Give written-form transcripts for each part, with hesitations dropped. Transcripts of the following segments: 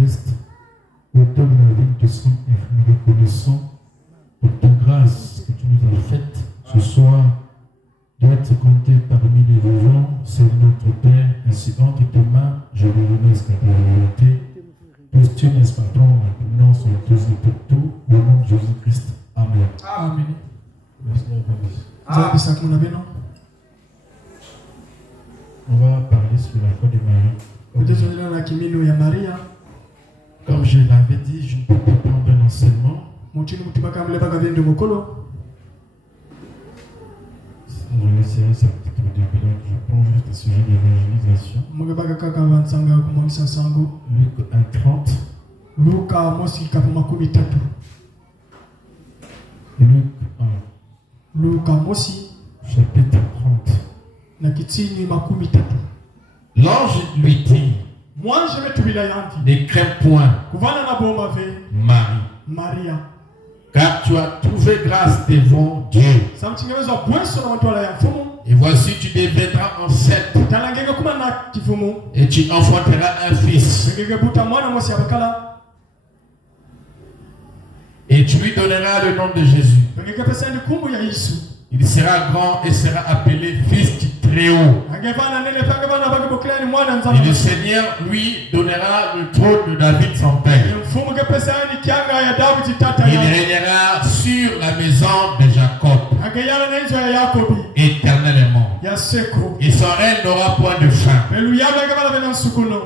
Jésus-Christ, auteur de la vie, nous te sommes infiniment reconnaissants pour ta grâce que tu nous as faite ce soir d'être compté parmi les vivants, c'est notre Père, ainsi entre tes mains, je vous remercie de ta volonté. Puisses-tu, n'est-ce pas, prendre la prééminence sur tous et pour tout, au nom de Jésus-Christ. Amen. Amen. Merci, bénisse. On va parler sur la foi de Marie. Comme je l'avais dit, je ne peux pas prendre un enseignement. Je vais essayer ça peut-être au début, donc je prends juste le sujet de l'évangélisation. Luc 1:30. Luc 1. Chapitre 30. L'ange lui dit, ne crains point, Marie, car tu as trouvé grâce devant Dieu. Et voici, tu deviendras enceinte et tu enfanteras un fils. Et tu lui donneras le nom de Jésus. Il sera grand et sera appelé fils du Très-Haut. Et le Seigneur lui donnera le trône de David son père. Il régnera sur la maison de Jacob éternellement. Et son règne n'aura point de fin.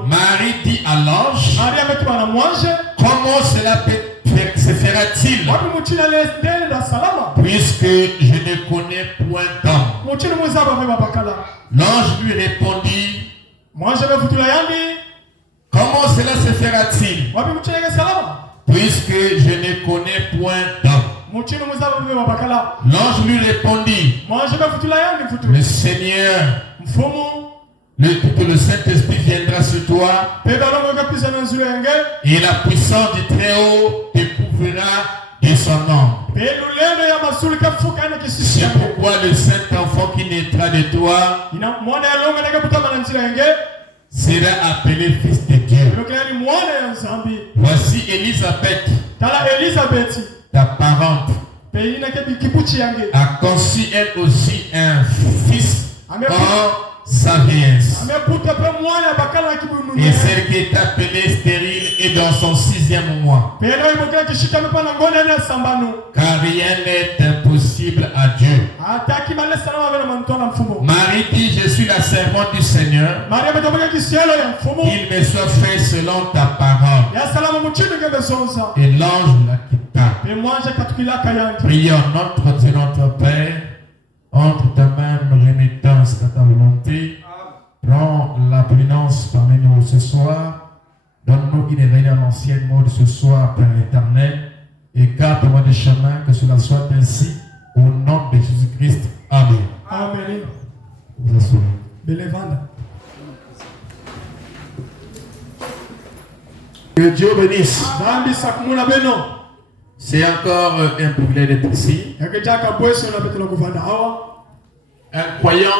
Marie dit à l'ange, comment cela se fera-t-il, puisque je ne connais point d'homme? L'ange lui répondit, comment cela se fera-t-il, puisque je ne connais point d'homme? L'ange lui répondit, le Seigneur, le Saint-Esprit viendra sur toi et la puissance du Très-Haut te couvrira de son nom. C'est pourquoi le Saint-Enfant qui naîtra de toi sera appelé Fils de Dieu. Voici Élisabeth, ta parente, a conçu elle aussi un fils sa vieillesse. Et celle qui est appelée stérile est dans son 6e mois. Car rien n'est impossible à Dieu. Marie dit, je suis la servante du Seigneur. Qu'il me soit fait selon ta parole. Et l'ange la quitta. Prions notre Dieu, notre Père. Entre ta main, rémittance à ta volonté. Prends la prééminence parmi nous ce soir. Donne-nous une éveil à l'ancienne mode ce soir, Père éternel. Écarte-moi des chemins, que cela soit ainsi. Au nom de Jésus-Christ. Amen. Amen. Vous asseyez. Que Dieu bénisse. C'est encore un privilège d'être ici. Un croyant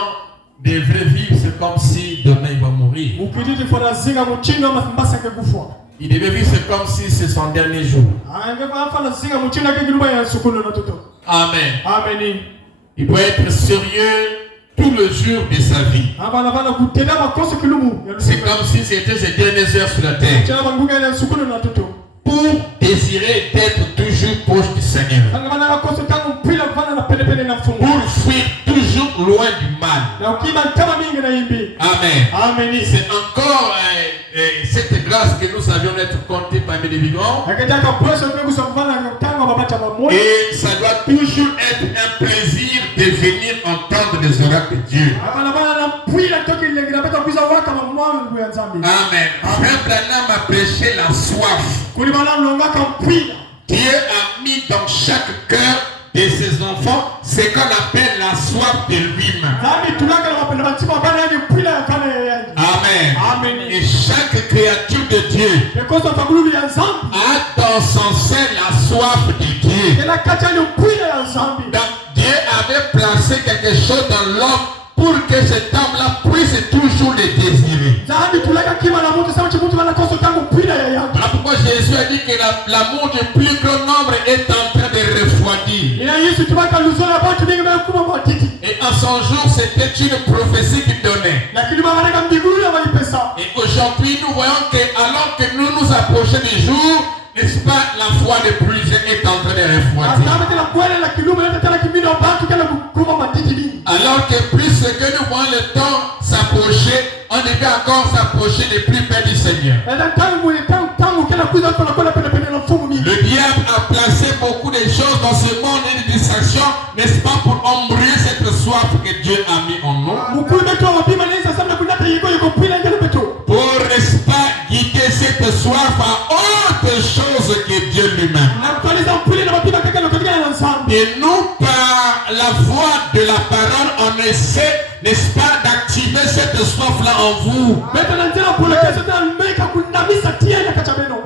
devrait vivre, c'est comme si demain il va mourir. Il devait vivre, c'est comme si c'est son dernier jour. Amen. Amen. Il doit être sérieux tout le jour de sa vie. C'est comme si c'était ses dernières heures sur la terre. Pour désirer d'être toujours proche du Seigneur. Pour fuir toujours loin du mal. Amen. Amen. C'est encore cette grâce que nous avions d'être comptés parmi les vivants. Et ça doit toujours être un plaisir de venir entendre les oracles de Dieu. Amen. Frère Branham a prêché la soif. Dieu a mis dans chaque cœur de ses enfants ce qu'on appelle la soif de lui-même. Amen. Et chaque créature de Dieu a dans son sein la soif de Dieu. Dieu avait placé quelque chose dans l'homme pour que cet homme-là puisse toujours le désirer. La Jésus a dit que l'amour du plus grand nombre est en train de refroidir. Et en son jour, c'était une prophétie qu'il donnait. Et aujourd'hui, nous voyons que alors que nous nous approchons du jour, n'est-ce pas, la foi de plusieurs est en train de refroidir. Alors que plus que nous voyons le temps s'approcher, on devait encore s'approcher de plus près du Seigneur. Le diable a placé beaucoup de choses dans ce monde et des distractions, n'est-ce pas, pour embrouiller cette soif que Dieu a mis en nous. Pour, n'est-ce pas, guider cette soif à autre chose que Dieu lui-même. Et nous, par la voix de la parole, on essaie, n'est-ce pas, d'activer cette soif-là en vous.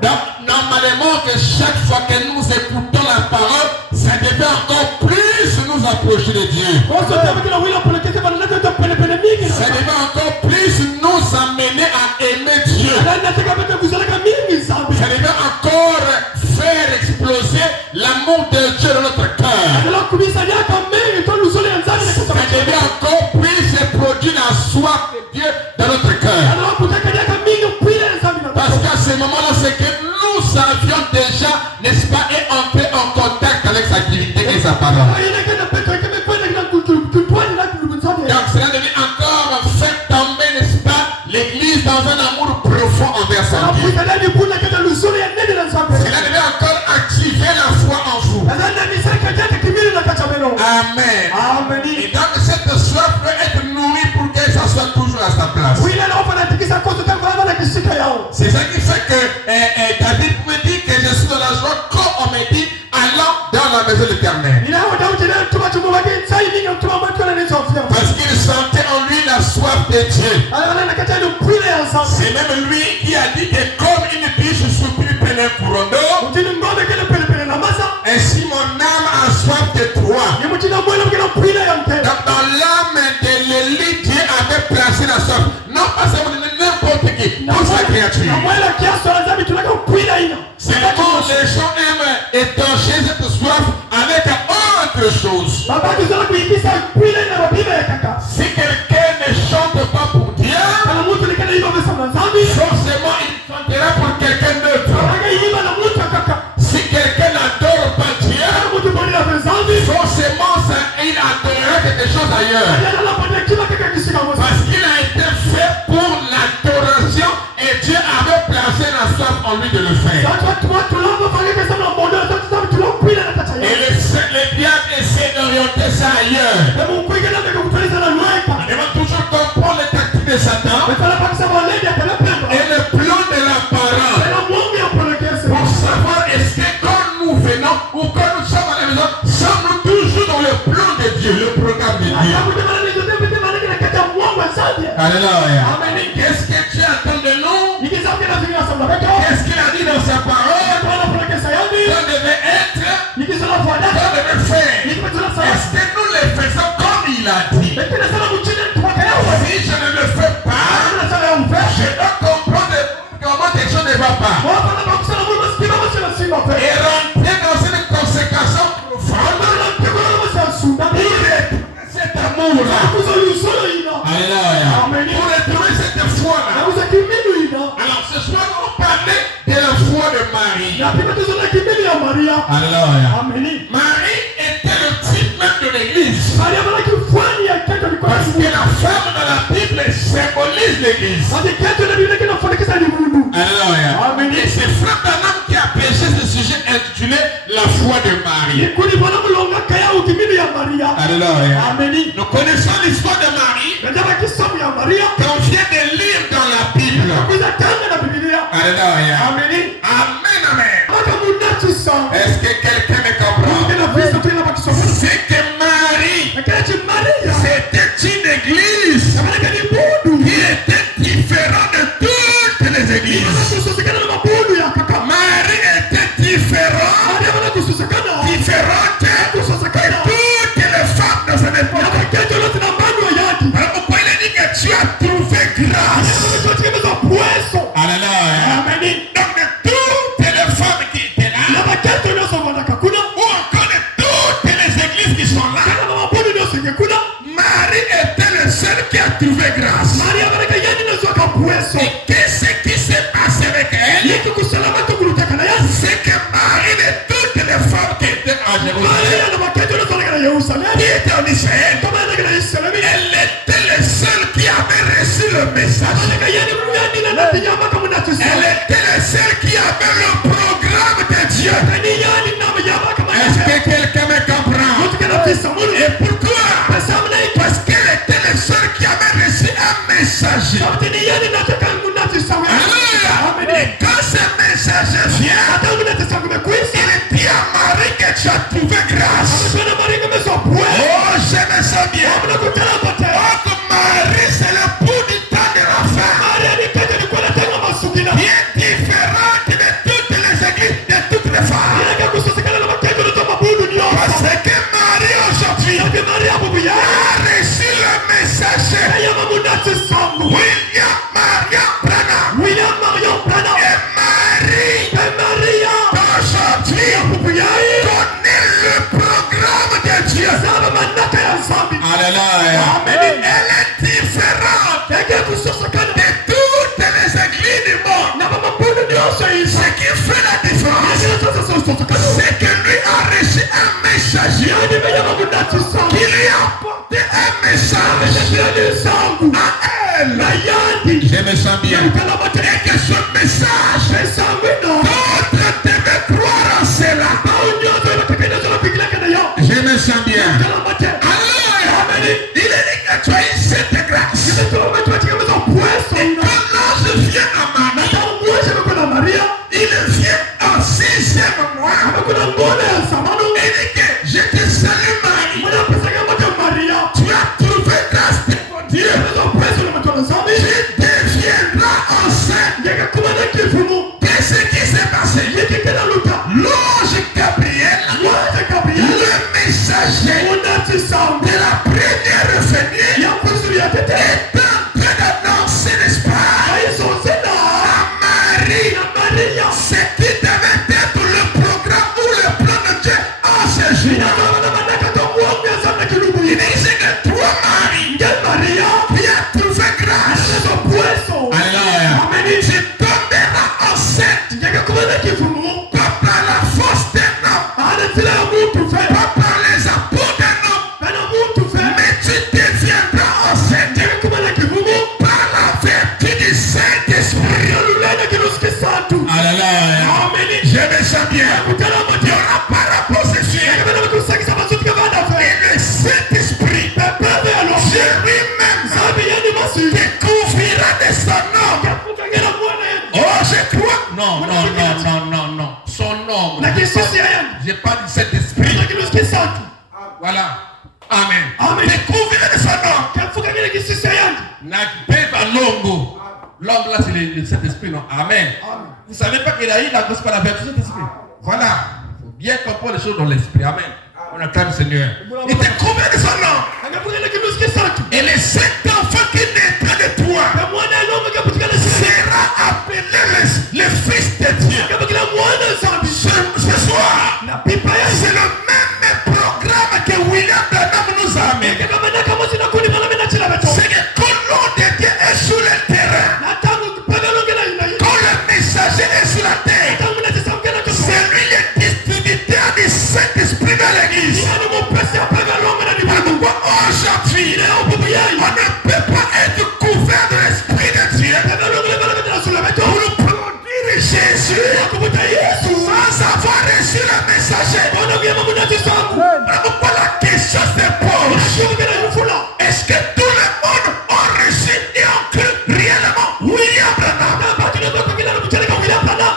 Donc, normalement, que chaque fois que nous écoutons la parole, ça devait encore plus nous approcher de Dieu. Ça devait encore plus nous amener à aimer Dieu. Ça devait encore faire exploser l'amour de Dieu dans notre cœur. Ça devait encore plus produire la soif de Dieu dans notre cœur. Parce qu'à ce moment-là, c'est que nous avions déjà, n'est-ce pas, et entré en contact avec sa divinité et sa parole. Donc cela devait encore faire tomber, n'est-ce pas, l'Église dans un amour profond envers son Dieu. Cela devait encore activer la foi en vous. Amen. Et donc cette soif peut être nourrie pour que ça soit toujours à sa place. C'est ça qui fait que David me dit que je suis dans la joie quand on me dit allons dans la maison de l'Éternel. Parce qu'il sentait en lui la soif de Dieu. C'est même lui qui a dit que comme une biche soupire près d'un courant d'eau, ainsi mon âme a soif de toi. Donc dans l'âme de l'Élie, Dieu avait placé la soif. Non pas seulement de n'importe qui, toute sa créature. Seulement les gens aiment étancher cette soif avec autre chose. Si quelqu'un ne chante pas pour Dieu, forcément il chantera pour quelqu'un d'autre. Si quelqu'un n'adore pas Dieu, forcément il adorera quelque chose ailleurs. Parce qu'il a été fait pour l'adoration et Dieu avait placé la soif en lui de le faire. Et le diable essaie d'orienter ça ailleurs. Il va toujours comprendre les tactiques de Satan et le plan de la parole pour savoir est-ce que quand nous venons ou quand nous sommes à la maison, sommes-nous toujours dans le plan de Dieu, le programme de Dieu. Alléluia. Qu'est-ce que Dieu attend de nous? Qu'est-ce qu'il a dit dans sa parole? On devait être, on devait faire. Est-ce que nous le faisons comme il a dit? Si je ne le fais pas, je dois comprendre comment quelque chose ne va pas. Et rentrer dans une consécration profonde pour retrouver cet amour-là. Alléluia. Pour retrouver cette foi-là. Alors ce soir, on parlait de la foi de Marie. Alléluia. Marie était le type même de l'Église. Parce que la femme dans la Bible symbolise l'Église. Alléluia. Et c'est Frère Branham qui a prêché ce sujet intitulé La foi de Marie. Alléluia. Nous connaissons l'histoire de Marie qu'on vient de lire dans la Bible. Alléluia. Amen, amen. Est-ce que quelqu'un me comprend? C'est que Marie, c'était une église qui était différente de toutes les églises. Marie était différente de toutes les femmes de cette époque. Pourquoi il a dit que tu as trouvé grâce? Alléluia. Donc de toutes c'est que Marie de toutes les femmes qui étaient en Jérusalem, qui étaient en Israël, elle était la seule qui avait reçu le message. Elle était la seule qui avait le programme de Dieu. Est-ce que quelqu'un me comprend? Et pourquoi? Parce qu'elle était la seule qui avait reçu un message. Et quand ce message vient, il dit à Marie que tu as trouvé grâce. Oh, je me sens bien. Oh, Marie, c'est le bout du temps de la fin. Bien différente de toutes les églises, de toutes les femmes. Parce que Marie aujourd'hui a reçu le message. William Marion Branham. Et Marie d'aujourd'hui connaît le programme de Dieu. Alléluia. Elle est différente de toutes les églises du monde. Ce qui fait la différence, c'est que lui a reçu un message qui lui a apporté un message à elle. Je me sens bien. Et que ce message, d'autres devaient croire en cela. Je me sens bien. Alors, il est dit que tu as eu cette grâce. Et quand l'ange vient à Marie, il vient en 6e mois. Il dit que je te salue Marie. Tu as trouvé grâce devant Dieu. Tu deviendras enceinte. Qu'est-ce qui s'est passé? L'ange Gabriel, le messager de la première venue, est en train d'annoncer, n'est-ce pas, à Marie ce qui devait être le programme ou le plan de Dieu en ce jour. Il disait que toi, Marie, qui as trouvé grâce, Alléluia. tu tomberas enceinte, pas par la force d'un homme, pas par les apôtres d'un homme, mais tu deviendras enceinte par la vertu du Saint-Esprit. Alléluia. Je me sens bien. Il y aura par la possession. Et le Saint-Esprit, Dieu lui-même, découvrira de son nom. Oh, je crois. Non. Son nom. J'ai pas dit cet esprit. Voilà. Amen. Découvrira de son nom. Longo. Longo là c'est le Saint-Esprit, non? Amen. Vous savez pas qu'il a eu la grâce par la vertu du Saint-Esprit. Voilà. Il faut bien comprendre les choses dans l'esprit. Amen. On acclame le Seigneur. Il découvre de son nom. Et le Saint-Enfant qui naîtra de toi sera appelé le Fils de Dieu. Ce soir, c'est le même programme que William Branham nous a amené. C'est que quand l'on de Dieu est sur le terrain, quand le messager est sur la terre, c'est lui le distributeur du Saint-Esprit dans l'église. Pourquoi aujourd'hui, on ne peut pas être couvert de l'Esprit de Dieu pour nous produire Jésus sans avoir reçu le messager? Pourquoi la question se pose? Est-ce que tout le monde a reçu et a cru réellement William Branham?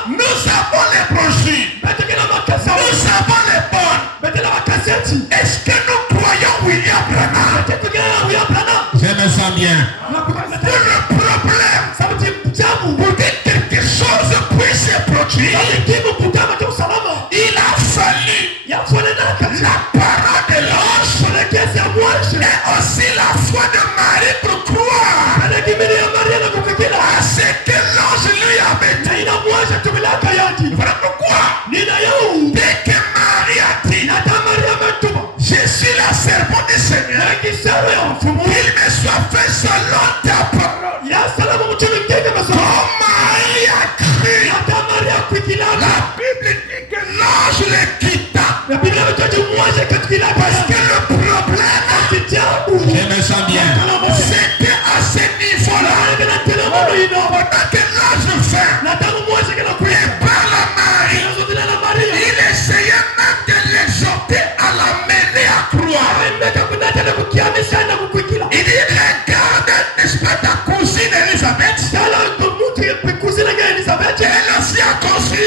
Nous avons les brochures, nous avons les bonnes. Est-ce que nous croyons William Branham? Je me sens bien. Le problème, pour que quelque chose puisse se produire, il a fallu la parole de l'ange et aussi la foi de Marie pour croire à ce que l'ange lui avait dit. Voilà pourquoi, dès que Marie a dit, je suis la servante du Seigneur, qu'il me soit fait selon ta parole. Comme Marie a cru,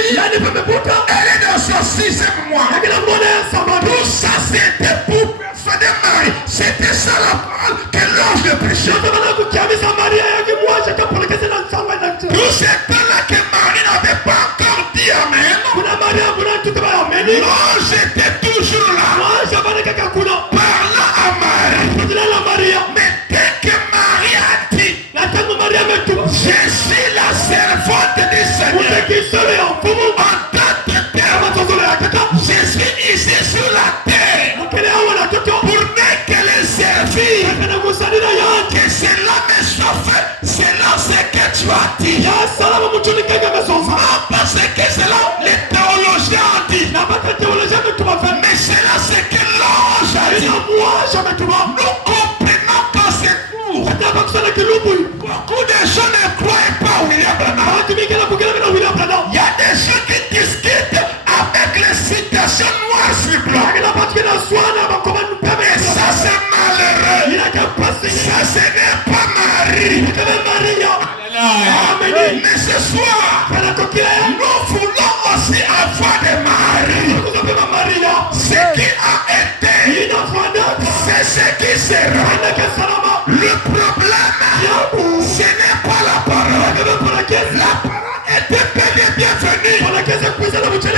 fille. Elle est dans son 6e mois. Tout ça c'était pour faire des maris. C'était ça la parole que l'ange de péché. Tout ce temps-là que Marie n'avait pas encore dit Amen. L'ange était toujours là. Parlant à Marie. Mais dès que Marie a dit, je suis la servante du Seigneur. En d'autres termes, je suis ici sur la terre pour ne que les servir. Que cela me chauffe selon ce que tu as dit. Non parce que c'est là les théologiens ont dit. Mais c'est là ce que l'ange a dit. Nous comprenons quand c'est fou. Beaucoup de gens ne croient pas William Branham. Il y a des gens qui discutent avec les citations noires sur blanc. Et ça c'est malheureux. Ça ce n'est pas Marie. Amen. Mais ce soir, nous voulons aussi avoir des maris. Ce qui a été, c'est ce qui sera. Le problème, ce n'est pas la parole. La parole était bel et bien venue.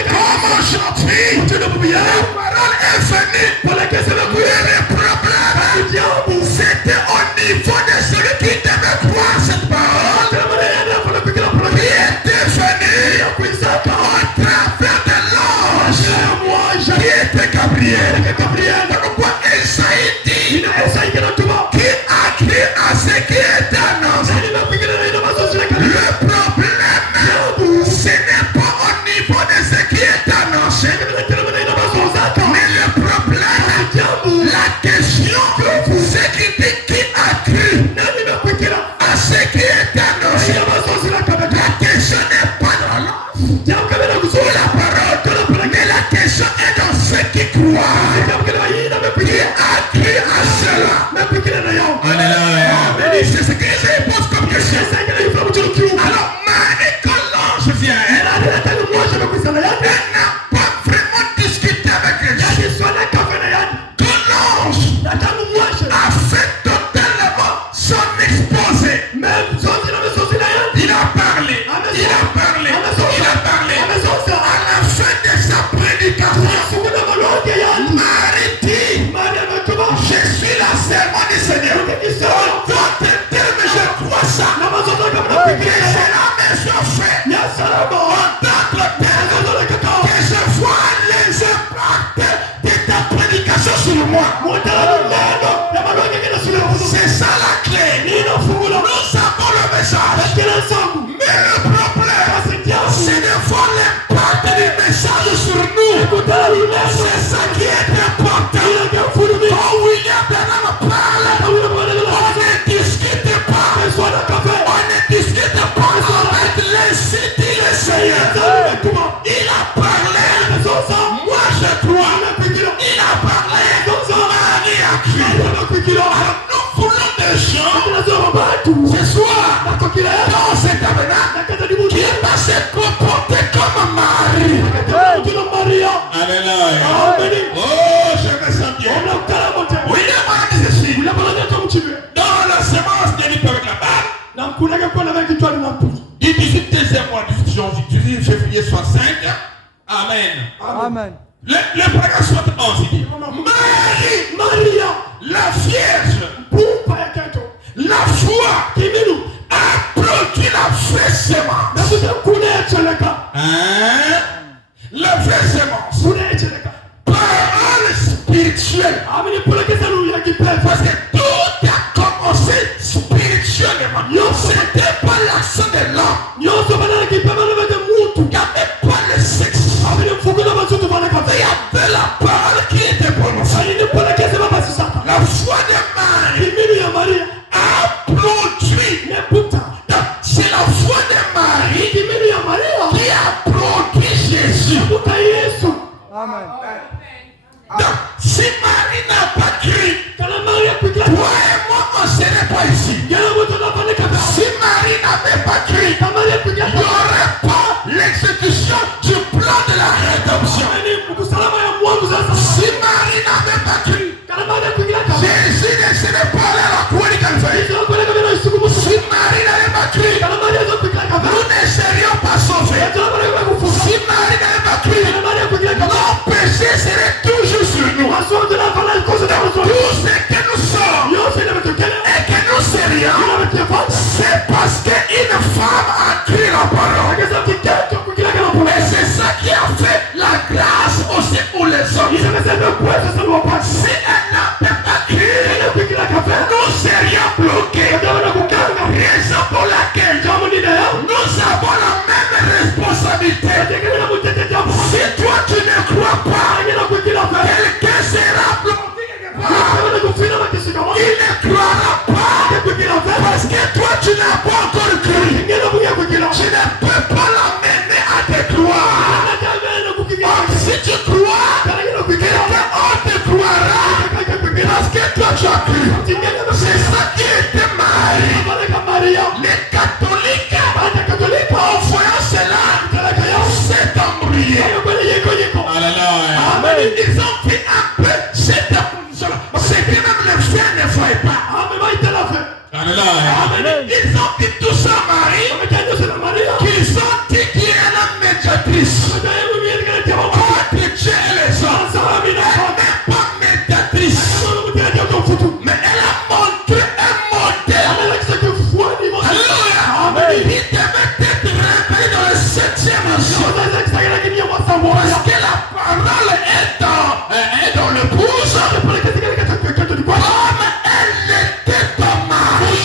Comme aujourd'hui, la parole est venue. Mais le problème, c'était au niveau de celui qui devait croire cette parole. Qui était venu au travers de l'ange qui était Gabriel. Pourquoi Esaïe dit qui a crié à ce qui est annoncé. Le problème, ce n'est pas au niveau de ce qui est annoncé. Mais le problème, la question, c'est qui dit qui a cru à ce qui est annoncé. La question n'est pas dans l'ange ou la parole, mais la question est dans ceux qui croient. Qui a cru à cela. Alléluia. C'est ce que je pose comme question. Alors Marie, quand l'ange vient, elle n'a pas vraiment discuté avec Dieu. Quand l'ange a fait totalement son exposé, il a parlé. À la fin de sa prédication, Marie dit, je suis la servante du Seigneur. En d'autres termes, je crois ça. Que cela me soit fait. En d'autres termes, que je vois les impacts de ta prédication sur moi. C'est ça la clé. Nous avons le message. Mais le problème, c'est de voir l'impact du message sur nous. C'est ça qui est important. Quand William Branham parle, on ne discute pas. On ne discute pas avec les cités du Seigneur. Il a parlé. Moi je crois. Il a parlé. Marie a cru. Alors nous voulons des gens ce soir dans cet tabernacle qui va se comporter comme Marie. Alléluia. Oh, je me sens bien. William a dit ceci. Dans la semence qui est libre avec la barre, du 18e mois du février 65. Amen. Le paragraphe 71 il dit Maria, la Vierge, la foi a produit la vraie semence. La vraie semence. Parole spirituelle. Parce que tout a commencé spirituellement. C'était pas l'action de l'homme. Il n'y avait pas le sexe. Il y avait la parole qui était prononcée. La foi de Marie a produit. C'est la foi de Marie qui a produit Jésus. Amen. Donc, si Marie n'a pas cru, toi et moi, on ne serait pas ici. Si Marie n'avait pas cru, il n'y aurait pas l'exécution Si elle n'a pas cru, nous serions bloqués. Raison pour laquelle nous avons la même responsabilité. Si toi tu ne crois pas, quelqu'un sera bloqué quelque part. Il ne croira pas parce que toi tu n'as pas encore cru. Tu ne peux pas l'amener à te croire. Or, si tu crois, quelqu'un autre te croira parce que toi tu as cru. C'est ça qui était Marie. Les catholiques, en voyant cela, s'est embrouillé. Amen. Ils ont fait un peu cette position. C'est que même les frères ne voyaient pas. Amen. Ils ont dit tout ça à Marie. Qu'ils ont dit qu'il est la médiatrice. Contre Dieu et les hommes. Elle n'est pas médiatrice. Mais elle a montré un modèle. Alléluia. Il devait être réveillé dans le 7e jour. Parce que la parole est dans le bouche. Comme elle n'était pas Marie.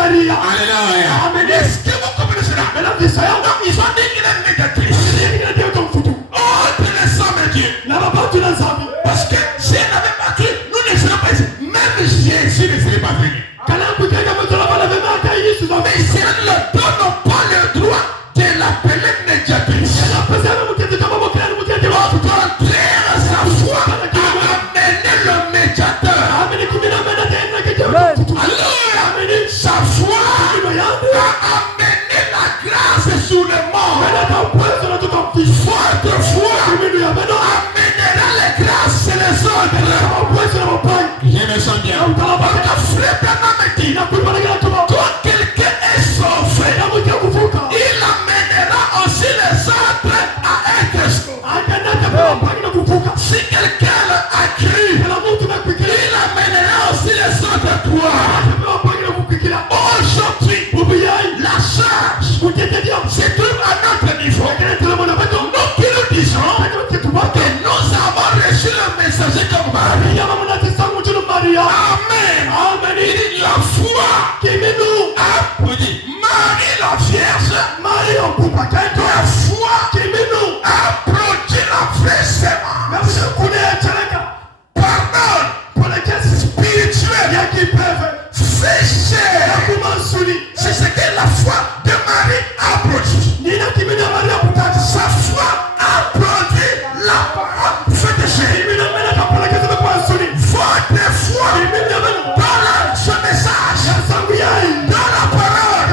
Alléluia. Est-ce que vous comprenez cela? Donc ils ont dit qu'il est médiatrice. Entre les hommes et Dieu. Parce que si elle n'avait pas cru, nous ne serions pas ici. Même Jésus ne serait pas venu. Mais ils ne leur donnent pas le droit de l'appeler médiatrice. Au contraire, sa foi a amené le médiateur. Alléluia. Sa foi a amené la grâce sur le monde. Votre foi amènera les grâces et les autres. Je me sens bien. Quand quelqu'un est sauvé, il amènera aussi les autres à être sauvés. Si quelqu'un a cru, il amènera aussi les autres à croire. Aujourd'hui, la charge se trouve à notre niveau. Nous qui nous disons que nous avons reçu le messager comme Marie. Amen. Il dit la foi a produit Marie la Vierge. La foi a produit la vraie sémence. Pardon pour les spirituels qui peuvent sécher. C'est ce que la foi de Marie a produit. Sa foi a produit la parole faite chair. Votre foi dans ce message, dans la parole,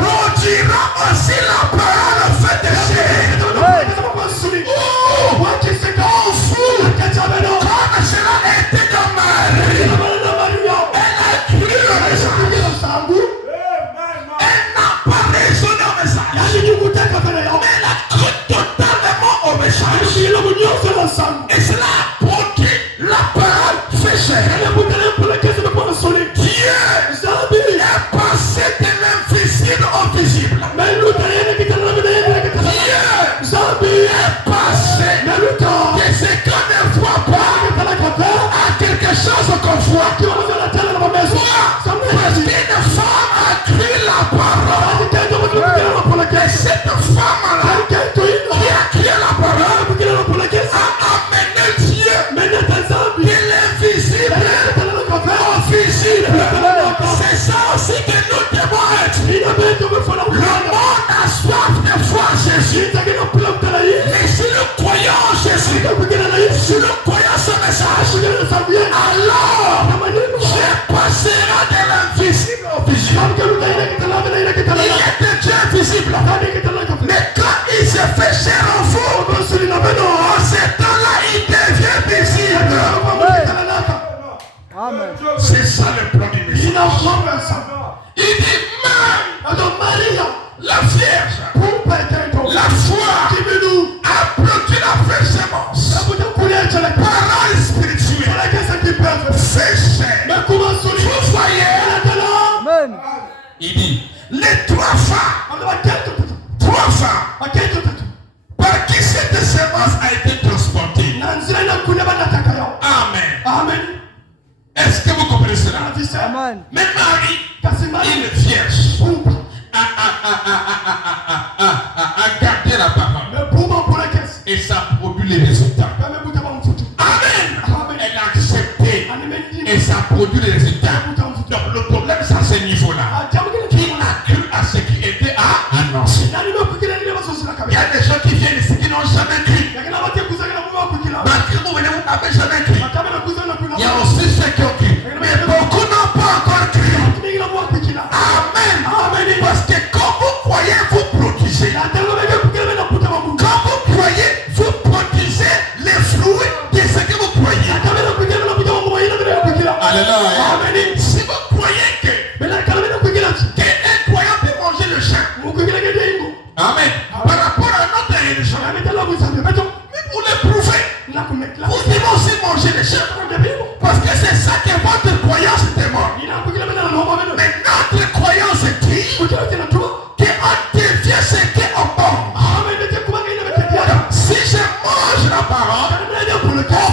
produira aussi la parole faite chair. Oh, fou, comme cela était dans Marie. Elle a cru au message. Elle n'a pas raisonné au message. Mais elle a cru totalement au message. Et cela a produit la parole fait chair. Dieu est passé de l'invisible au visible. Dieu est passé de ce qu'on ne voit pas à quelque chose qu'on voit. Parce qu'une femme a cru la parole. Et cette femme-là qui a cru la parole a amené Dieu de l'invisible au visible. C'est ça aussi que nous devons être. Le monde a soif de voir Jésus. Mais si nous croyons en Jésus, si nous croyons ce message, alors je passerai de l'invisible au visible. Il était Dieu invisible. Mais quand il se fait chair en vous, en ce temps-là, il devient visible. Amen. C'est ça le plan du message. Il dit même la Vierge, la foi a produit la vraie sémence. Parole spirituelle fait chair. Vous voyez, Amen. il dit les trois femmes par qui cette sémence a été transportée. cela. Amen. Mais Marie, une vierge, a gardé la parole. Et ça produit les résultats. Amen. Elle a accepté. Et ça produit les résultats. Donc le problème, c'est à ce niveau-là. Qui a cru à ce qui était annoncé? Il y a des gens qui viennent ici qui n'ont jamais cru. Malgré vous venez, vous n'avez jamais cru. Il y a aussi ceux qui ont cru. Mais beaucoup n'ont pas encore cru. Amen. Parce que quand vous croyez, vous produisez. Quand vous croyez, vous produisez les fruits de ce que vous croyez. Alléluia. Si vous croyez qu'un croyant peut manger le chien. Amen. Par rapport à notre religion. Mais pour le prouver, vous devez aussi manger le chien. Parce que c'est ça que votre croyance était morte. Mais notre croyance dit qu'on devient ce qu'on mange. Si je mange la parole,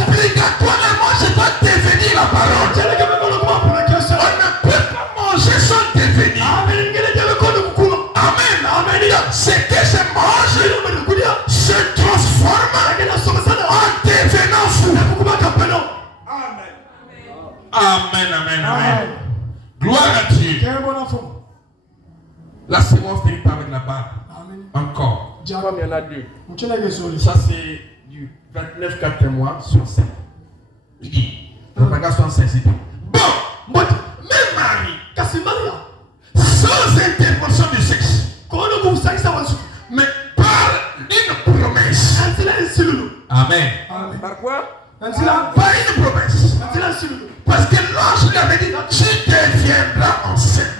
obligatoirement je dois devenir la parole. On ne peut pas manger sans devenir. Amen. Ce que je mange se transforme en devenant fou. Amen. Gloire à Dieu. La seconde finit avec la barre. Encore. Comme il y en a deux. Ça c'est du 29 4 mois sur 5. Regarde 65. Bon, même Marie, sans intervention du sexe, mais par une promesse. Amen. Par quoi? Par une promesse. Parce que l'ange lui avait dit, tu deviendras enceinte.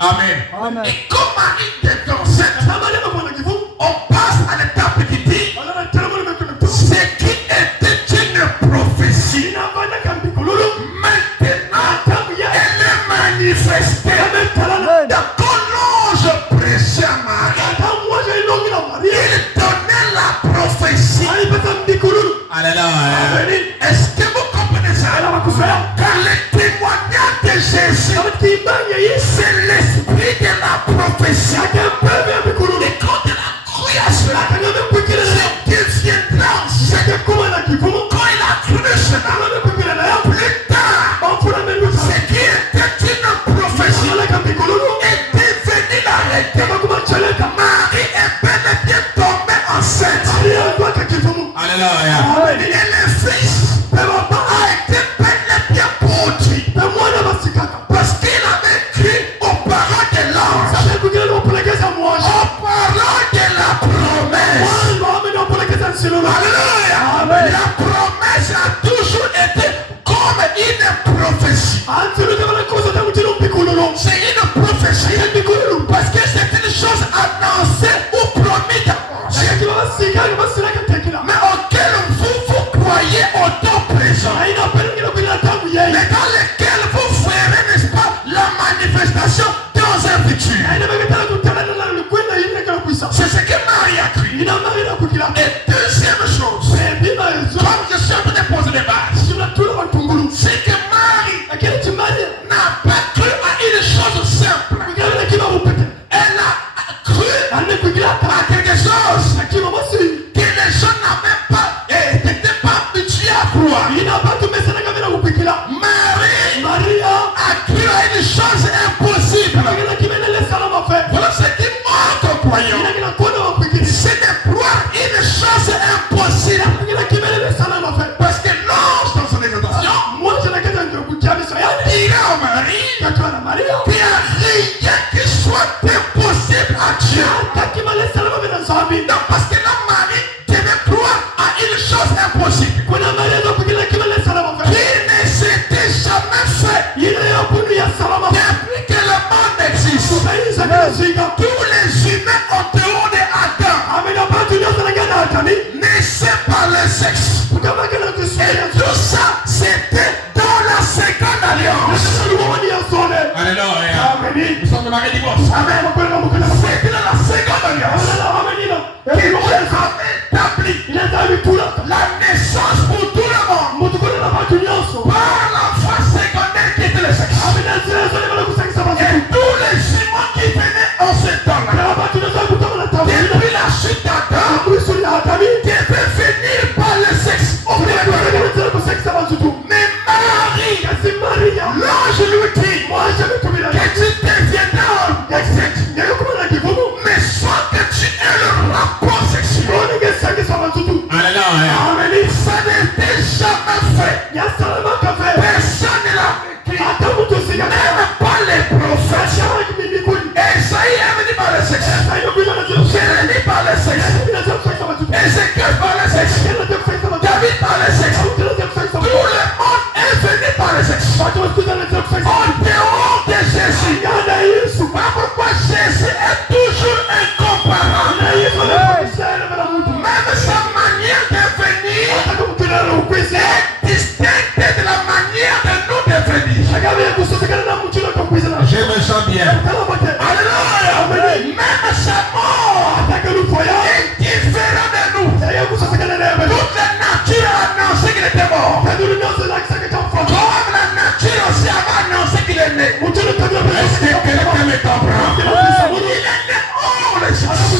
Amen. Et comme Marie était enceinte, on passe à l'étape qui dit, ce qui était une prophétie, maintenant, elle est manifestée. Donc l'ange prêchait à Marie, il donnait la prophétie. Alléluia. Est-ce que vous comprenez ça? Car le témoignage de Jésus, c'est l'esprit de la prophétie. Et quand il a cru à cela, c'est qu'il viendra enceinte. Quand il a cru cela, plus tard, ce qui était une prophétie est devenu la réalité. Marie est bel et bien tombée enceinte. Alléluia. Et le fils a été bel et bien produit. Parce qu'il avait cru aux paroles de l'ange. Aux paroles de la promesse. Alléluia. La promesse a toujours été comme une prophétie. C'est une prophétie. Parce que c'est une chose annoncée ou promise d'avance. Mais auquel vous croyez au temps présent. Mais dans lequel vous ferez, n'est-ce pas, la manifestation dans un futur. C'est ce que Marie a cru. Et deuxième chose, comme je suis en train de poser les bases, c'est que Marie n'a pas cru à une chose simple. Elle a cru à quelque chose que les gens n'avaient pas et n'étaient pas habitués à croire. Marie a cru à une chose impossible. Voilà ce qui manque aux croyants. C'est de croire une chose impossible. Parce que l'ange dans son exaltation dira à Marie qu'il n'y a rien qui soit impossible à Dieu. Non, parce que la Marie devait croire à une chose impossible qui ne s'était jamais fait depuis que le monde existe. Tous les humains en dehors de Adam naissaient par le sexe. Et tout ça, c'était dans la seconde alliance. Alléluia. Nous sommes mariés divorce. C'était dans la seconde alliance que Dieu avait établi la naissance pour tout le monde par la foi Personne ne l'a vécu. Même pas les prophètes. Esaïe est venu par le sexe. Jérémie par le sexe. Ézéchiel par le sexe. David par le sexe. Tout le monde est venu par le sexe. En dehors de Jésus. Pourquoi Jésus est toujours incomparable. Même sa manière de venir est distincte de la manière de nous de venir. Je me sens bien. Alléluia. Même sa mort est différent de nous. Toute la nature a annoncé qu'il était mort. Comme la nature aussi a annoncé qu'il est né. Est-ce que quelqu'un me comprend? Il est né hors les choses.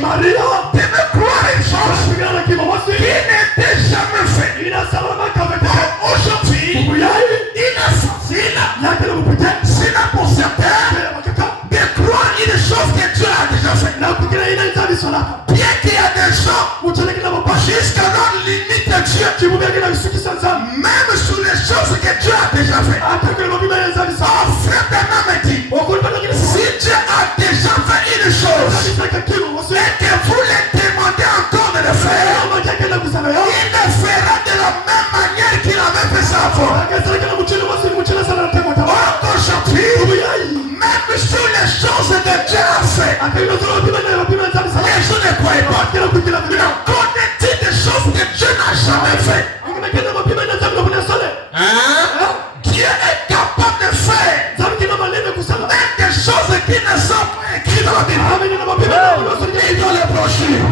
Marie, tu me croire une chose qui n'était jamais fait. Aujourd'hui, il est facile, c'est là pour certains, de croire une chose que Dieu a déjà fait. Bien qu'il y a des gens, jusqu'alors limite Dieu, même sur les choses que Dieu a déjà fait. Oh frère d'Anna me dit, si Dieu a déjà fait une chose, et que vous les demandez encore de le faire, il le fera de la même manière qu'il avait fait ça avant. Aujourd'hui, même sur les choses que Dieu a fait, les gens ne croient pas. Connais-tu des choses que Dieu n'a jamais fait? Dieu est capable de faire même des choses qui ne sont pas écrites dans la Bible. Il doit les brochures.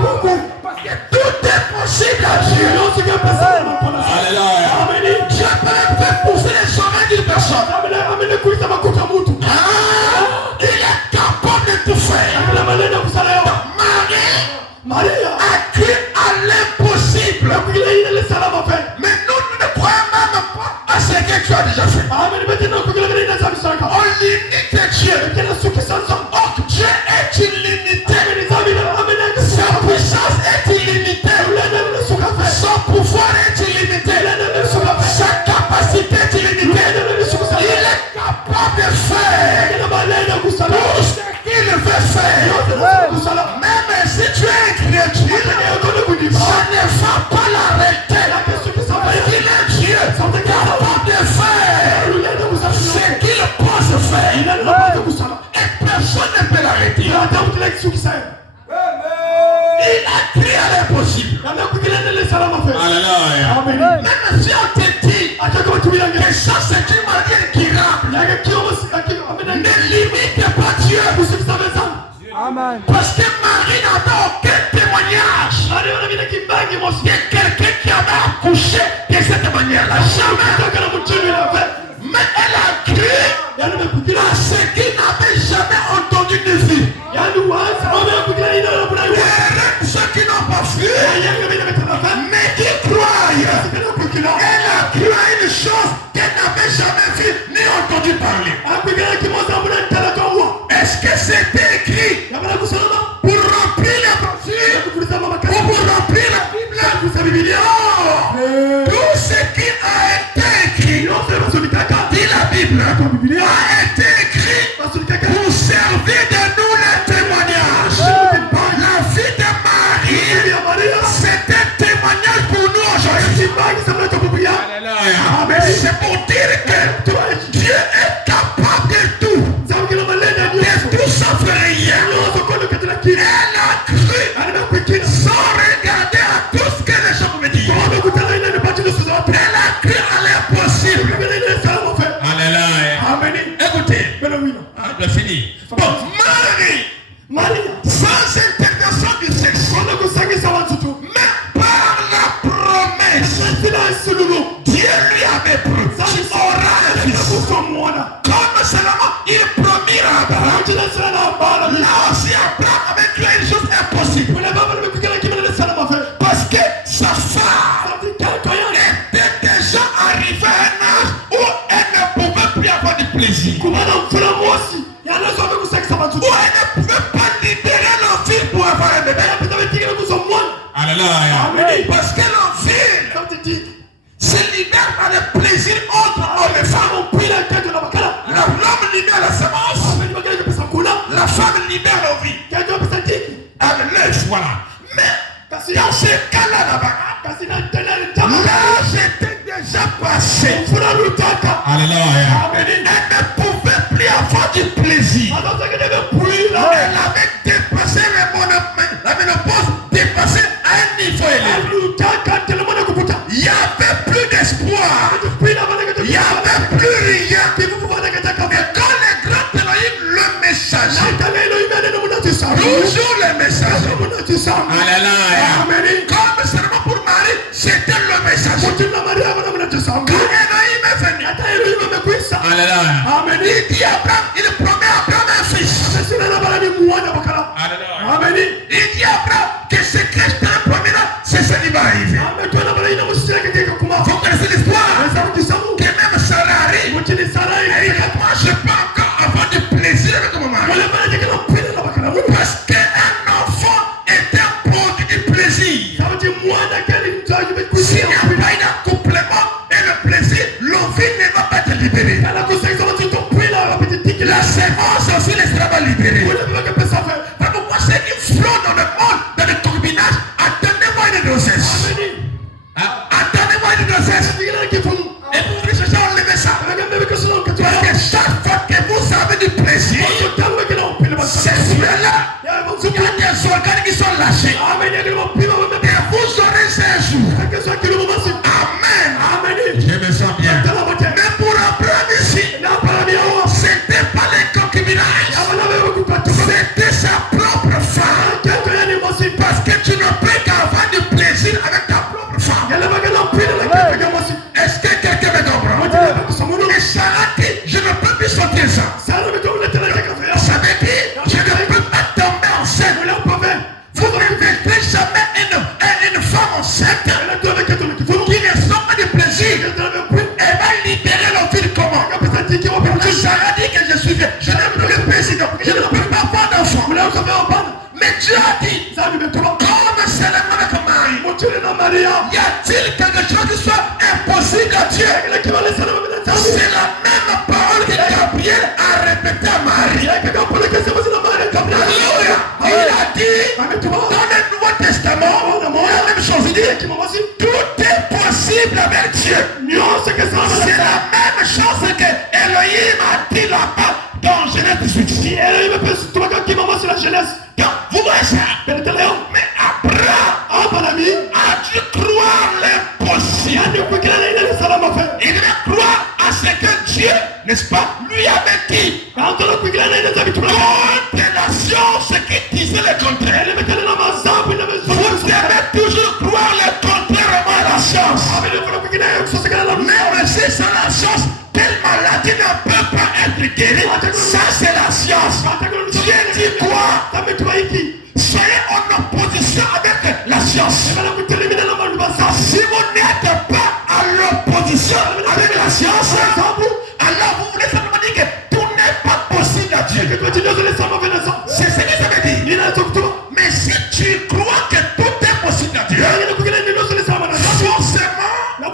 Parce que tout est possible à Dieu. Alléluia. Dieu peut faire pousser les sommets d'une personne. Il est capable de tout faire. Marie a cru à l'impossible. Mais nous ne croyons même pas à ce que tu as déjà fait. On limite Dieu. Or Dieu est illimité. Sa puissance est illimitée. Son pouvoir est illimité. Sa capacité est illimitée. Il est capable de faire tout ce qu'il veut faire. Même si tu es chrétien, ça ne va pas l'arrêter. Il est Dieu, capable de faire ce qu'il pense faire. Et personne ne peut l'arrêter. Il a créé l'impossible. Alléluia. Même si on te dit que ça c'est une maladie incurable, ne limite pas Dieu. Amen. Parce que Marie n'a pas aucun témoignage de quelqu'un qui avait accouché de cette manière-là. Jamais. Mais elle a cru à ce qu'il n'avait jamais entendu de vie. Ceux qui n'ont pas vu, mais qui croient. Elle a cru à une chose qu'elle n'avait jamais vue ni entendu parler. Est-ce que c'était écrit pour remplir les profils ou pour remplir la Bible? Non. Tout ce qui a été écrit, dit la Bible, a été écrit pour servir de nous les témoignages. La vie de Marie, c'est un témoignage pour nous aujourd'hui. Alléluia. C'est pour dire que Dieu est capable de tout. De tout sauf rien. Elle a cru sans regarder à tout ce que les gens me disent. Elle a cru à l'impossible. Alléluia. Écoutez. Je finis. Bon, Marie, sans intervention du sexe, mais par la promesse, Dieu lui avait promis qu'il aura un fils. Comme seulement il promit à Abraham, là aussi Abraham avait cru une chose impossible. Parce que sa femme était déjà arrivée à un âge où elle ne pouvait plus avoir de plaisir. Où elle ne pouvait pas libérer l'enfile pour avoir un bébé. Alléluia. Parce que l'enfile a des plaisirs entre hommes et femmes. L'homme libère la semence, la femme libère la vie. Avec l'œil, voilà. Mais dans ce cas-là, là-bas, j'étais déjà passé. Alléluia. Elle ne pouvait plus avoir du plaisir. Elle avait dépassé la ménopause, dépassé à un niveau élevé. Il n'y avait plus d'espoir. Il n'y avait plus rien. Et quand les grands Elohim, le messager, toujours le messager. Alléluia. Comme seulement pour Marie, c'était le messager. Quand Elohim est venu, Alléluia. il dit à Abraham, il promet à Abraham un fils. Alléluia. Il dit à Abraham que ce que je te promets là, c'est ce qui va arriver. Vous connaissez l'histoire que même Sarah arrive. Et il dit, moi je peux encore avoir du plaisir avec mon mari. Parce qu'un enfant est un produit du plaisir. S'il n'y a pas d'accouplement et le plaisir, l'envie ne va pas te libérer. La sémence aussi ne sera pas libérée. Pourquoi c'est qui flot dans le monde, dans le concubinage? Attendez-moi une grossesse. Attendez-moi une grossesse. Et vous voulez chercher à enlever ça. Parce que chaque fois que vous avez du plaisir, c'est celui-là. Il y a des organes qui sont lâchés. Et vous aurez ces jours. Amen. Je me sens bien. Mais pour Abraham ici, c'était pas les concubinages. C'était sa propre femme. Parce que tu ne peux qu'avoir du plaisir avec ta propre femme. Est-ce que quelqu'un me comprend? Et Sarah dit, je ne peux plus sortir ça. Ça veut dire, je ne peux pas tomber enceinte. Vous ne verrez jamais une femme enceinte qui ne sent pas de plaisir. Elle va libérer l'enfant comment? Sarah dit que je suis vieux. Je n'ai plus le plaisir. Je ne peux pas avoir d'enfant. Mais Dieu a dit, comme c'est le monde comme Marie, y a-t-il quelque chose qui soit impossible à Dieu? C'est la même parole que Gabriel a répétée à Marie. Alléluia. Il a dit, dans le Nouveau Testament, la même chose, il dit, tout est possible avec Dieu. C'est la même chose que Elohim a dit là-bas dans Genèse 18. Vous voyez ça? Mais Abraham a dû croire l'impossible. Il devait croire à ce que Dieu, n'est-ce pas, lui avait dit. Contre la science qui disait le contraire. Vous devez toujours croire le contraire à la science. Même si c'est la science, telle maladie ne peut pas être guérie. Ça c'est la science. Dieu dit quoi? Soyez en opposition avec la science. Si vous n'êtes pas à l'opposition avec la science, alors vous voulez simplement dire que tout n'est pas possible à Dieu. C'est ce que ça veut dire. Mais si tu crois que tout est possible à Dieu, forcément,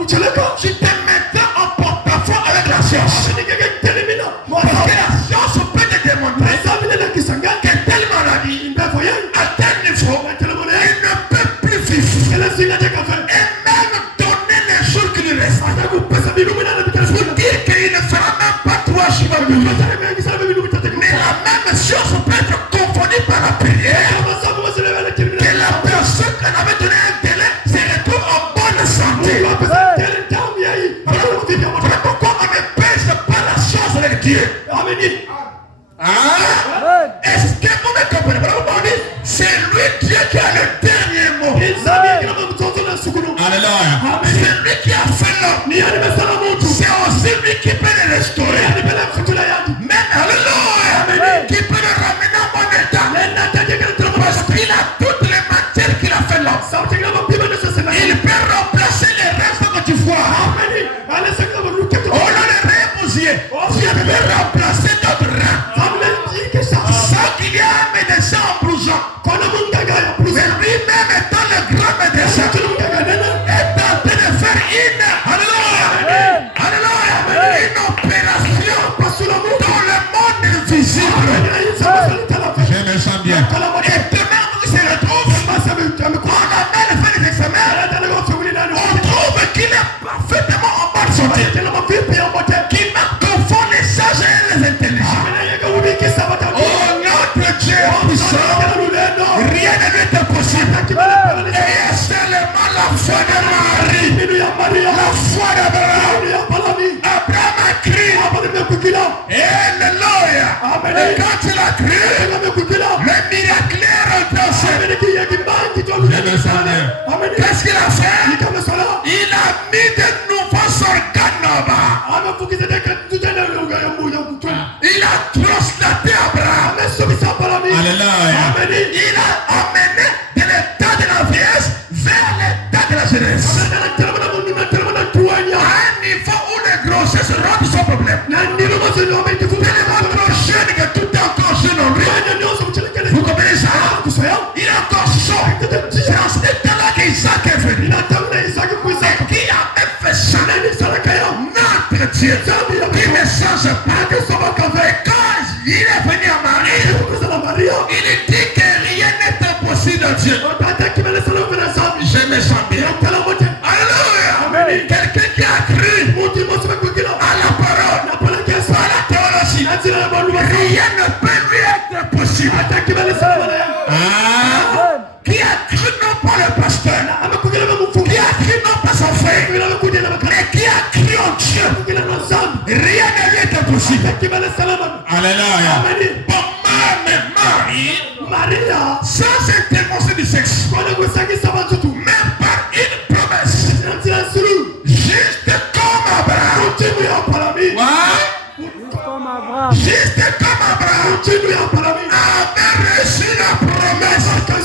tu te mettras en porte-à-faux avec la science. Parce que la science peut te démontrer que telle maladie, à tel niveau, il ne peut plus vivre. Et même donner les jours qui lui restent. Pour dire qu'il ne fera même pas 3 jours. Mais la même chose peut être confondue par la prière. Que la personne qui avait donné un délai se retrouve en bonne santé. Pourquoi on ne pêche pas la chose avec Dieu? Est-ce que vous me comprenez? C'est lui Dieu qui a le dernier mot. Alléluia. C'est lui qui a fait l'homme. C'est aussi lui qui peut le restaurer. Mais alléluia, qui peut le ramener en bon état. Parce qu'il a toutes les matières qu'il a fait l'homme. Il peut remplacer les restes que tu vois. On a les reins bousillés. Dieu peut remplacer d'autres reins. Sans qu'il y ait un médecin en blouson. Mais lui-même étant le grand Qu'est-ce qu'il a fait? Il a mis de nouveaux organes là-bas. Il a translaté Abraham. Alléluia. Il a amené de l'état de la vieillesse vers l'état de la jeunesse. À un niveau où les grossesses rendent son problème. Tellement trop jeune que tout est encore jeune en lui. Vous comprenez ça? Il est encore chaud. C'est en ce état-là qu'Isaac est venu. Et qui a fait ça? Notre Dieu qui ne change pas. Et quand il est venu à Marie, il dit que rien n'est impossible à Dieu. Je me sens bien. Alléluia. Quelqu'un qui a cru à la parole, à la théologie, rien ne peut lui être possible. Qui a cru non pas le pasteur, qui a cru non pas son frère, mais qui a cru en Dieu, rien ne lui est impossible. Alléluia. Bon, Marie, sans intervention du sexe, même par une promesse, juste comme Abraham, juste comme Abraham, avait reçu la promesse de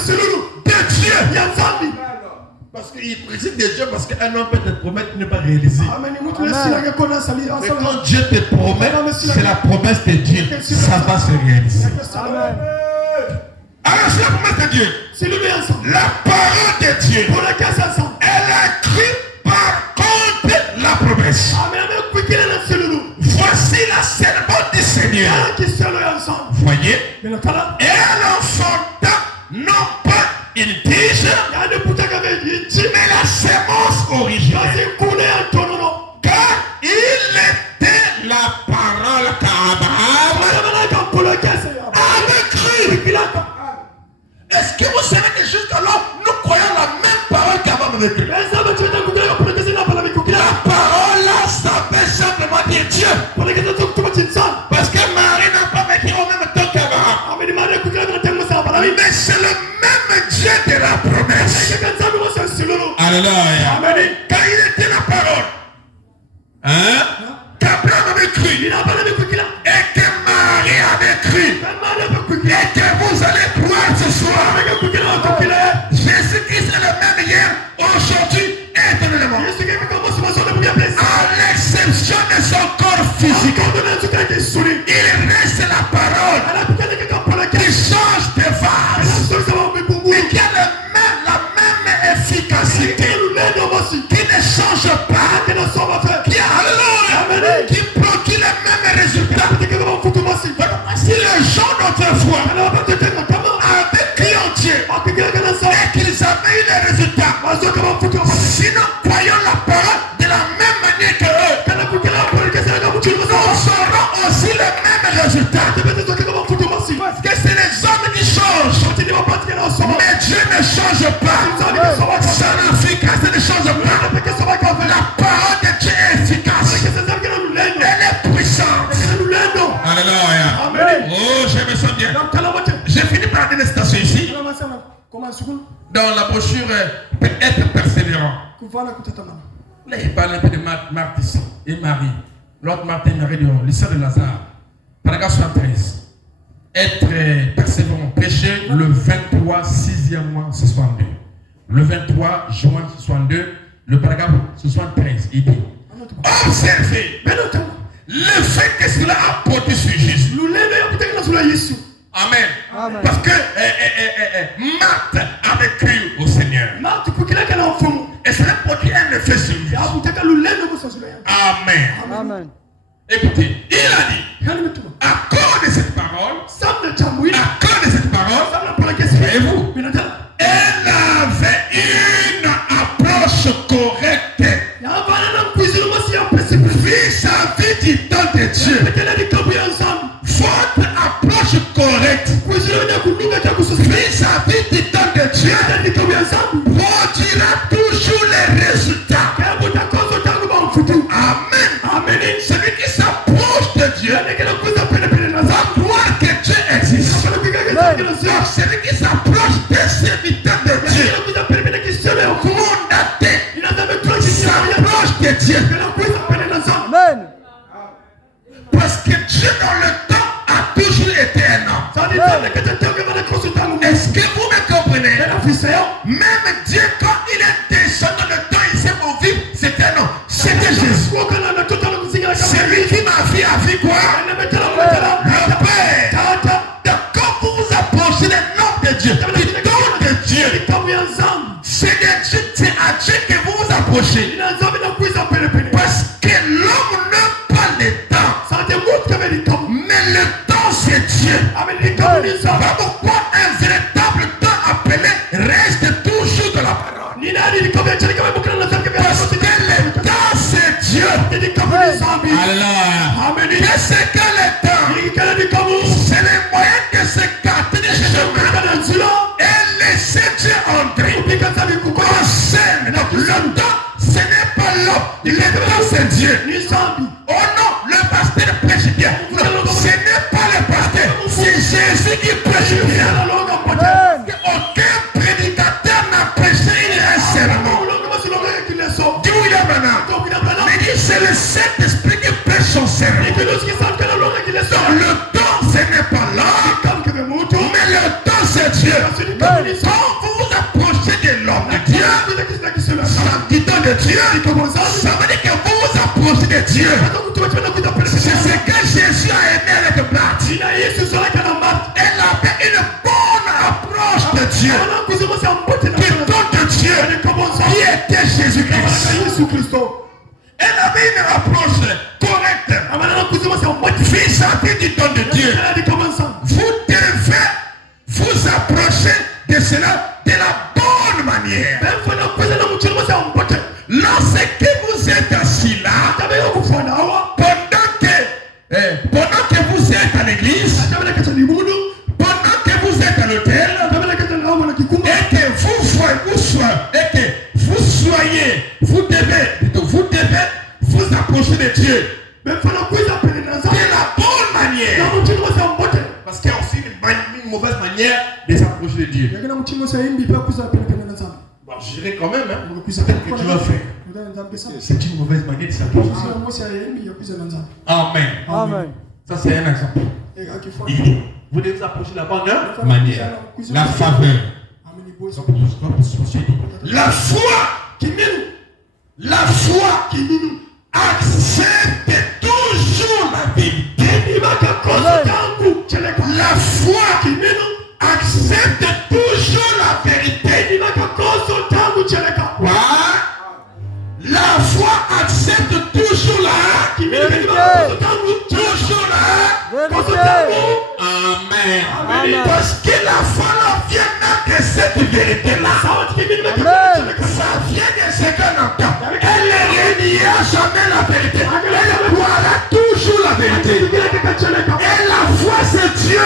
Dieu. Parce qu'il précise de Dieu, parce qu'un homme peut te promettre de ne pas réaliser. Mais quand Dieu te promet, c'est la promesse de Dieu. Ça va se réaliser. Alors c'est la promesse de Dieu. La parole de Dieu. Elle a cru par contre la promesse. Voici la servante du Seigneur. Voyez. Et elle enfanta non pas une tige, mais la sémence originelle. Car il était la parole qu'Abraham avait cru. Est-ce que vous savez que jusqu'alors nous croyons la même parole qu'Abraham avait cru? La parole là, ça veut simplement dire Dieu. Parce que Marie n'a pas vécu au même temps qu'Abraham. Mais c'est le même Dieu de la promesse. Alléluia. Quand il était la parole, qu'Abraham avait cru, et que Marie avait cru, et que vous allez croire ce soir, Jésus-Christ est le même hier, aujourd'hui, éternellement. À l'exception de son corps physique, il reste la parole qui change de vase et qui a la même efficacité, qui ne change pas, qui produit le même résultat. Si les gens d'autrefois avaient cru en Dieu et qu'ils avaient eu les résultats, sinon croyons la parole de la même manière que eux, nous aurons aussi le même résultat. Parce que c'est les hommes qui changent, mais Dieu ne change pas. Son efficacité ne change pas. La parole de Dieu est efficace. Elle est puissante. Alléluia. Oh, je me sens bien. J'ai fini par une citation ici. Dans la brochure Être persévérant. Là, il parle un peu de Marthe ici et Marie. L'autre Marthe et Marie de l'histoire de Lazare. Paragraphe 73. Être persévérant. Prêché le 23 6e mois 62. Le 23 juin 62. Le paragraphe 73. Il dit: observez le fait que cela a produit sur Jésus. Amen. Parce que Marthe avait cru au Seigneur. Et cela produit un effet sur lui. Amen. Écoutez, il a dit, à cause de cette parole, voyez-vous, elle avait une approche correcte vis-à-vis du temps de Dieu. Votre approche correcte vis-à-vis du temps de Dieu produira toujours les résultats. Amen. Celui qui s'approche de Dieu serviteur de Dieu, fondateur, s'approche de Dieu. Amen. Parce que Dieu dans le temps a toujours été un homme. Est-ce que vous me comprenez? Même Dieu, quand il est descendu dans le temps, il s'est mouru, c'était un homme. C'était Jésus. C'est lui qui m'a fait avec quoi? Le Père. Donc quand vous vous approchez des noms de Dieu, du don de Dieu, c'est à Dieu que vous vous approchez. Parce que l'homme n'a pas le temps. Mais le temps c'est Dieu. Voilà pourquoi un véritable temps appelé reste toujours de la parole. Parce que le temps c'est Dieu. Alors, Qu'est-ce que le temps? C'est le moyen de s'écarter du chemin et laisser Dieu entrer. En scène, le temps ce n'est pas l'homme, le temps c'est Dieu. Oh non, le pasteur prêche bien. Ce n'est pas le pasteur, c'est Jésus qui prêche bien. Aucun prédicateur n'a prêché un sermon. Dis-moi maintenant. Mais dit c'est le Saint-Esprit qui prêche son sermon. Donc le temps ce n'est pas l'homme, mais le temps c'est Dieu. Quand vous vous approchez de l'homme de Dieu, du temps de Dieu, ça veut dire que vous vous approchez de Dieu. C'est ce que Jésus a aimé avec Marthe. Elle avait une bonne approche de Dieu. Du temps de Dieu, qui était Jésus-Christ. Elle avait une approche correcte. Fils du temps de Dieu. Vous devez vous approcher de cela de la bonne manière. Lorsque vous êtes assis là, pendant que vous êtes à l'église, pendant que vous êtes à l'hôtel, et que vous devez vous approcher de Dieu de la bonne manière. Parce qu'il y a aussi une mauvaise manière de s'approcher de Dieu. Bon, je dirais quand même, peut-être que tu vas faire. C'est une mauvaise manière de s'approcher de Dieu. Amen. Amen. Ça, c'est un exemple. Vous devez vous approcher de la bonne manière, la faveur. La foi accepte toujours la vérité. La foi accepte toujours la vérité. Quoi? La foi accepte toujours la vérité. Toujours la Vérité. Amen. Amen. Parce que la foi ne vient que cette vérité-là. Amen. Ça vient de ce qu'on entend. Elle ne reniera jamais la vérité. Elle croira toujours la vérité. Et la foi c'est Dieu.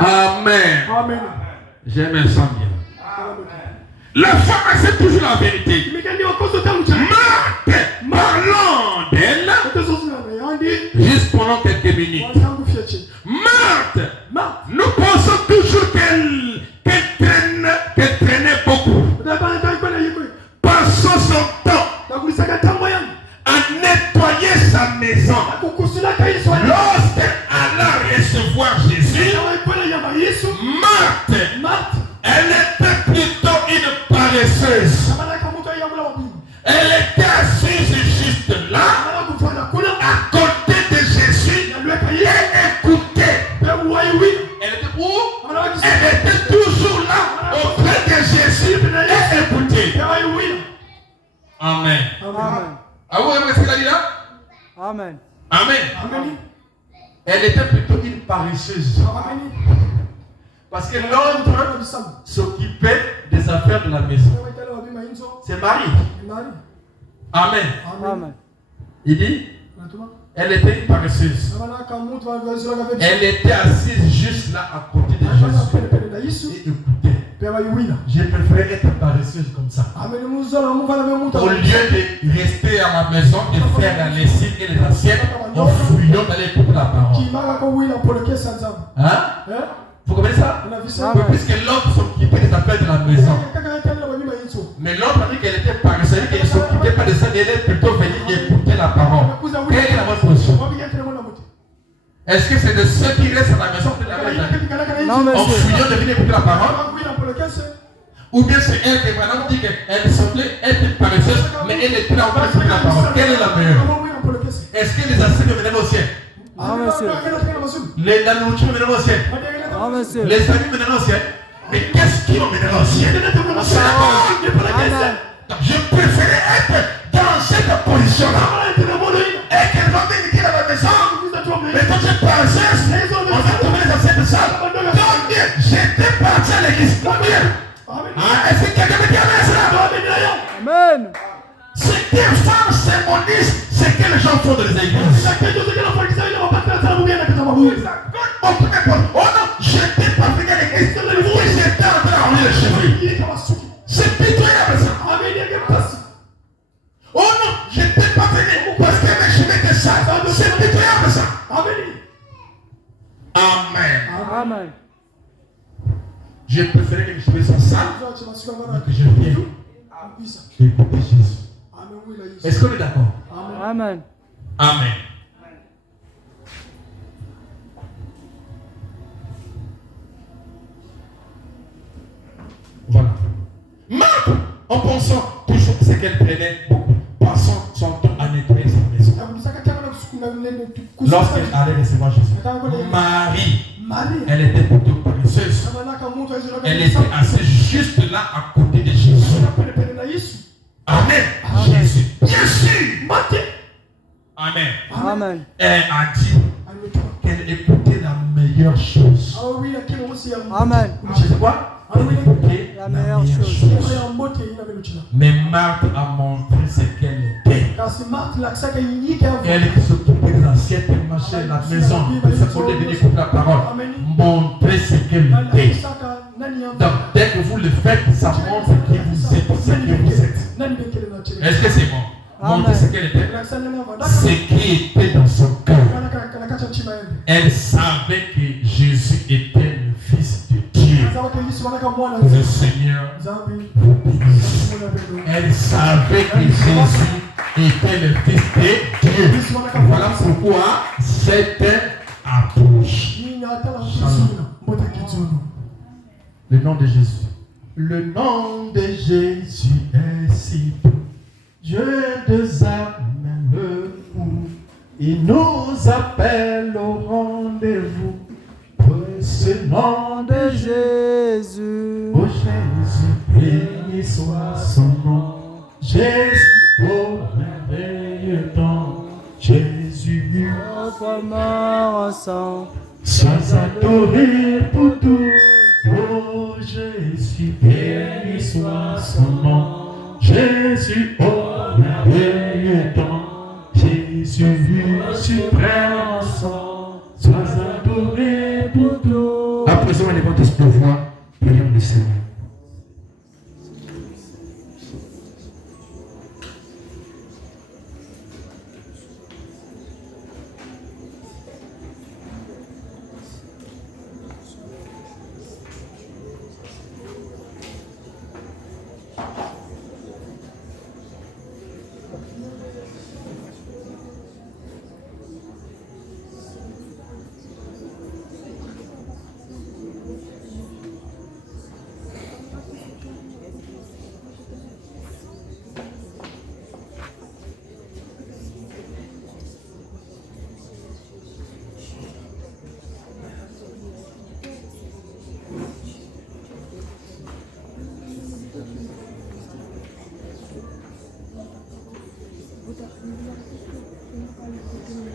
Amen. J'aime ça bien. La foi accepte toujours la vérité. Marthe, parlant d'elle, Juste pendant quelques minutes. Marthe, nous pensons toujours qu'elle traînait beaucoup. Passons son temps à nettoyer sa maison. Lorsqu'elle alla recevoir Jésus, Marthe, elle était plutôt une paresseuse. Elle était assise juste là, à côté de Jésus, et écoutait. Elle était où? Elle était toujours là, auprès de Jésus, et écoutait. Amen. Amen. Ah vous aimez ce qu'elle a dit là? Amen. Amen. Elle était plutôt une paresseuse. Parce que l'autre s'occupait des affaires de la maison. C'est Marie. Amen. Amen. Il dit, elle était une paresseuse. Elle était assise juste là à côté de Jésus et écoutait. J'ai préféré être paresseuse comme ça. Au lieu de rester à ma maison et faire la lessive et les assiettes, en fouillant d'aller écouter la parole. Hein? Vous comprenez ça? Puisque l'autre s'occupait des affaires de la maison. Mais l'autre a dit qu'elle était paresseuse, qu'elle ne s'occupait pas de ça, elle est plutôt venue écouter la parole. Quelle est votre position? Est-ce que c'est de ceux qui restent à la maison de la maison? Non, En monsieur. fuyant de venir écouter la parole? Ou bien c'est elle qui maintenant dit qu'elle semblait être paresseuse, mais elle était là en train d'écouter la parole. Quelle est la meilleure? Est-ce que les enseignes venaient au ciel? Non, monsieur. La nourriture venait au ciel? Non, monsieur. Les amis venaient au ciel? Mais qu'est-ce qui m'emmène au ciel? C'est la parole. Amen. Je préférais être dans cette position-là. Et qu'elle va venir à la maison. Mais quand j'ai pensé, on a trouvé les anciens de ça. Combien? J'étais parti à l'église. Combien? Est-ce que quelqu'un me dit amen cela? Amen. C'était femme symbolise ce que les gens font dans les églises. Oh non, j'étais pas venu à l'église. J'étais en train de rouler les cheveux. C'est pitoyable ça. Oh non, j'étais pas venu parce que mes cheveux étaient sales. C'est pitoyable ça. Amen. Amen. J'ai préféré que mes cheveux soient sales que je vienne écouter Jésus. Est-ce qu'on est d'accord? Amen. Amen. Voilà. Marthe, en pensant toujours ce qu'elle prenait beaucoup, passant son temps à nettoyer sa maison. Lorsqu'elle allait recevoir Jésus, Marie, elle était plutôt paresseuse. Elle était assise juste là à côté de Jésus. Amen. Jésus. Bien sûr. Amen. Amen. Elle a dit qu'elle écoutait la meilleure chose. Amen. Je sais quoi? Elle écoutait La meilleure chose. Mais Marthe a montré ce qu'elle était. Elle qui s'occupait des assiettes, elle marchait la maison. Elle se posait venir écouter la parole. Montrer ce qu'elle était. Donc, dès que vous le faites, ça montre qui vous êtes, ce que vous êtes. Est-ce que c'est bon? Montrer ce qu'elle était. Ce qui était dans son cœur. Elle savait que Jésus était le Fils de Dieu. Le Seigneur vous bénisse. Elle savait que Jésus était le Fils de Dieu. Voilà pourquoi c'était approché. Le nom de Jésus. Le nom de Jésus est si beau. Dieu des âmes le fou. Il nous appelle au rendez-vous. Pour ce nom de Jésus. Oh Jésus, béni soit son nom. Jésus, oh merveilleux don. Jésus, Notre mort ensemble. sois adoré pour tous. Oh Jésus, béni soit son nom. Jésus, oh merveilleux don. Jésus, suprême sang. Sois adoré pour tous. À présent, on est votre pouvoir. Prions le Seigneur.